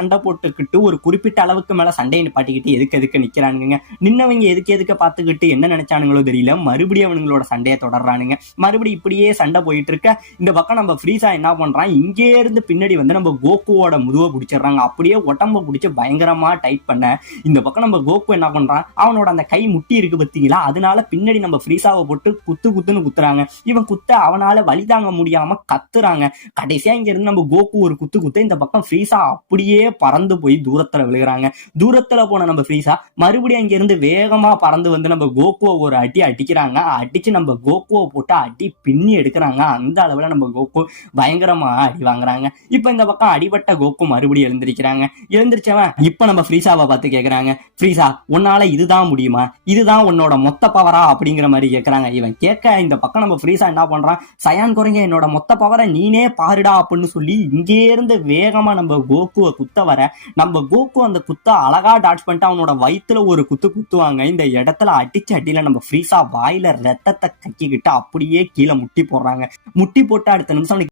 சண்டை போட்டுக்கிட்டு ஒரு குறிப்பிட்ட அளவுக்கு மேல சண்டையை நிப்பாட்டிக்கிட்டு எதுக்கு எதுக்கு நிக்கிறானுங்க? நின்னவங்க எதுக்கு எதுக்கு பார்த்துக்கிட்டு என்ன நினைச்சானுங்களோ தெரியல. மறுபடியும் அவனுங்களோட சண்டையை தொடர்றானுங்க. மறுபடியும் இப்படியே சண்டை போயிட்டு இருக்க இந்த பக்கம் நம்ம ஃப்ரீஸா என்ன பண்றான்? இங்கே இருந்து பின்னாடி வந்து நம்ம கோகுவோட முதுவை பிடிச்சிடுறாங்க. அப்படியே உடம்ப பிடிச்சி பயங்கரமா டைட் பண்ண. இந்த பக்கம் நம்ம கோகு என்ன பண்றான்? அவனோட அந்த கை முட்டி இருக்கு பார்த்தீங்களா? அதனால பின்னாடி நம்ம ஃப்ரீஸாவை போட்டு குத்து குத்துன்னு குத்துறாங்க. இவன் குத்த அவனால வழி தாங்க முடியாம கத்துறாங்க. கடைசியா இங்க இருந்து நம்ம கோகு ஒரு குத்து குத்து இந்த பக்கம் ஃப்ரீஸா அப்படியே பறந்து போய் தூரத்துல விழுகிறாங்க. தூரத்துல போன நம்ம ஃப்ரீஸா மறுபடியும் அங்க இருந்து வேகமா பறந்து வந்து நம்ம கோகுவை ஒரு அடி அடிக்கிறாங்க. அடிச்சு நம்ம கோகுவை போட்டு அடி பின்னி எடுக்கிறாங்க. அந்த அளவுல நம்ம கோகு பயங்கரமா அடி வாங்குறாங்க. இப்ப இந்த பக்கம் அடிபட்ட கோகு மறுபடியும் எழுந்திருக்கிறாங்க. எழுந்திருச்சவன் இப்ப நம்ம ஃப்ரீசாவை பார்த்து கேக்குறாங்க. ஃப்ரீசா உன்னால இதுதான் முடியுமா? இதுதான் உன்னோட மொத்த பவரா அப்படிங்கிற மாதிரி கேக்குறாங்க. இவன் கேட்க இந்த பக்கம் நம்ம ஃப்ரீசா என்ன பண்றான்? சயான் குறைங்க என்னோட மொத்த பவரை நீனே பாருடா அப்படின்னு சொல்லி இங்கே இருந்து வேகமா நம்ம கோகுவை குத்து வர நம்ம கோகு அந்த குத்த அழகா டாட்ச் பண்ணிட்டு அவனோட வயித்துல ஒரு குத்து குத்துவாங்க. இந்த இடத்துல அடிச்சு அடியில நம்ம ஃப்ரீஸா வாயில ரத்தத்தை கக்கிக்கிட்டு அப்படியே கீழே முட்டி போடுறாங்க. முட்டி போட்டு அடுத்த நிமிஷம் அவனுக்கு